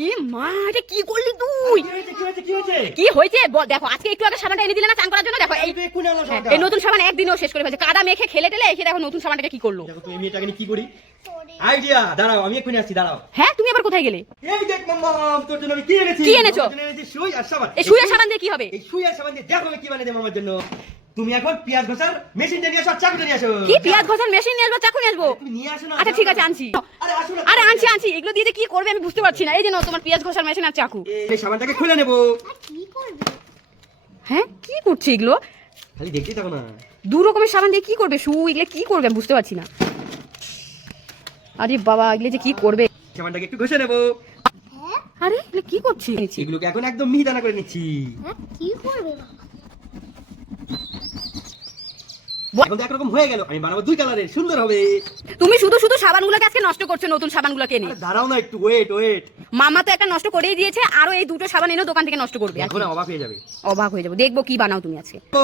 ই মা, এটা কি করলি তুই? কি হয়েছে দেখো, আজকে একটু আগে সাবানটা এনে দিলে না চান করার জন্য। দেখো এই নতুন সাবান একদিনেও শেষ করে ফেলছে। কাদা মেখে খেলে টেলে এসে দেখো নতুন সাবানটাকে কি করলো। দেখো তুমি মেয়েটাকে নিয়ে কি করি। আইডিয়া, দাঁড়াও আমি এক্ষুনি আসছি, দাঁড়াও। হ্যাঁ, তুমি আবার কোথায় গেলে? এই দেখ মাম্মা, তোর জন্য আমি কি এনেছি। কি এনেছো? তোর জন্য এনেছি সুই আর সাবান। এই সুই আর সাবান দিয়ে কি হবে? এই সুই আর সাবান দিয়ে দেখো আমি কি বানিয়ে দেব আমার জন্য। তুমি এখন পেঁয়াজ ঘষার মেশিনটা নিয়ে আসো আর চাকুটা নিয়ে আসো। কি পেঁয়াজ ঘষার মেশিন নিয়ে আসবো, চাকু নিয়ে আসবো? তুমি নিয়ে আসো না। আচ্ছা ঠিক আছে, আনছি। আরে আসো না। আরে আনছি। এগুলো দিয়ে যে কি করবে আমি বুঝতে পারছি না। এই যে নাও তোমার পেঁয়াজ ঘষার মেশিন আর চাকু। এই সাবানটাকে খুলে নেব। কি করবে? হ্যাঁ, কি করছে এগুলো? খালি দেখতেই থাকো না। দু রকমের সাবান দিয়ে কি করবে? সু এগুলো কি করবে আমি বুঝতে পারছি না। আরে বাবা, এগুলো যে কি করবে। সাবানটাকে একটু ঘষে নেব। আরে এগুলো কি করছি? এগুলোকে এখন একদম মিহিদানা করে নিচ্ছি। কি করবে বাবা? এখন তো একরকম হয়ে গেল, আমি বানাবো দুই কালারের, সুন্দর হবে। তুমি শুধু শুধু সাবানগুলোকে আজকে নষ্ট করছো, নতুন সাবানগুলোকে এনে। আরে দাঁড়াও না একটু, ওয়েট। মামা তো একটা নষ্ট করেই দিয়েছে, আরো এই দুটো সাবান এনেও দোকান থেকে নষ্ট করবে। এখন অবাক হয়ে যাবে। অবাক হয়ে যাবো, দেখবো কি বানাও তুমি আজকে। ও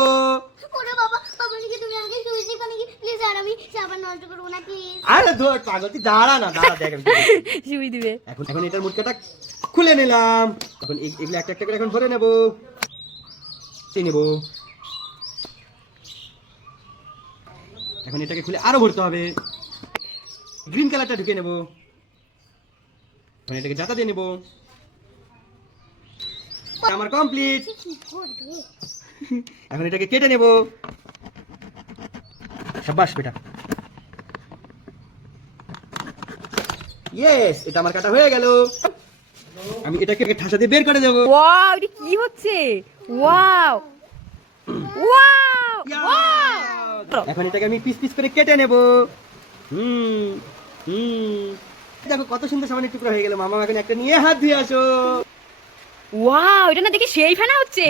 ওরে বাবা, বাবা নাকি তুমি আমাকে সুই দিবা নাকি? প্লিজ, আর আমি সাবান নষ্ট করবো না প্লিজ। আরে ধর পাগল, তুই দাঁড়া দেখ আমি কি করছি। শুই দিবে। এখন এটার মুটকাটা খুলে নিলাম। এখন এগুলো একটা একটা করে এখন ভরে নেব। নেব। এখন এটাকে খুলে আরো ভরতে হবে। গ্রিন কালারটা ঢুকে নেব। এখন এটাকে জাতা দিয়ে নেব। আমার কমপ্লিট। কি করবে? এখন এটাকে কেটে নেব। শাবাশ বেটা। ইয়েস, এটা আমার কাটা হয়ে গেল। আমি এটাকে ঠাসা দিয়ে বের করে দেব। ওয়াও, এটা কি হচ্ছে? Wow wow wow. এখন এটাকে আমি পিস পিস করে কেটে নেব। দেখো কত সুন্দর সামান্য টুকরা হয়ে গেল। মামা এখন একটা নিয়ে হাত ধুয়ে আসো। ওয়াও, এটা না দেখি সেই ফেনা হচ্ছে।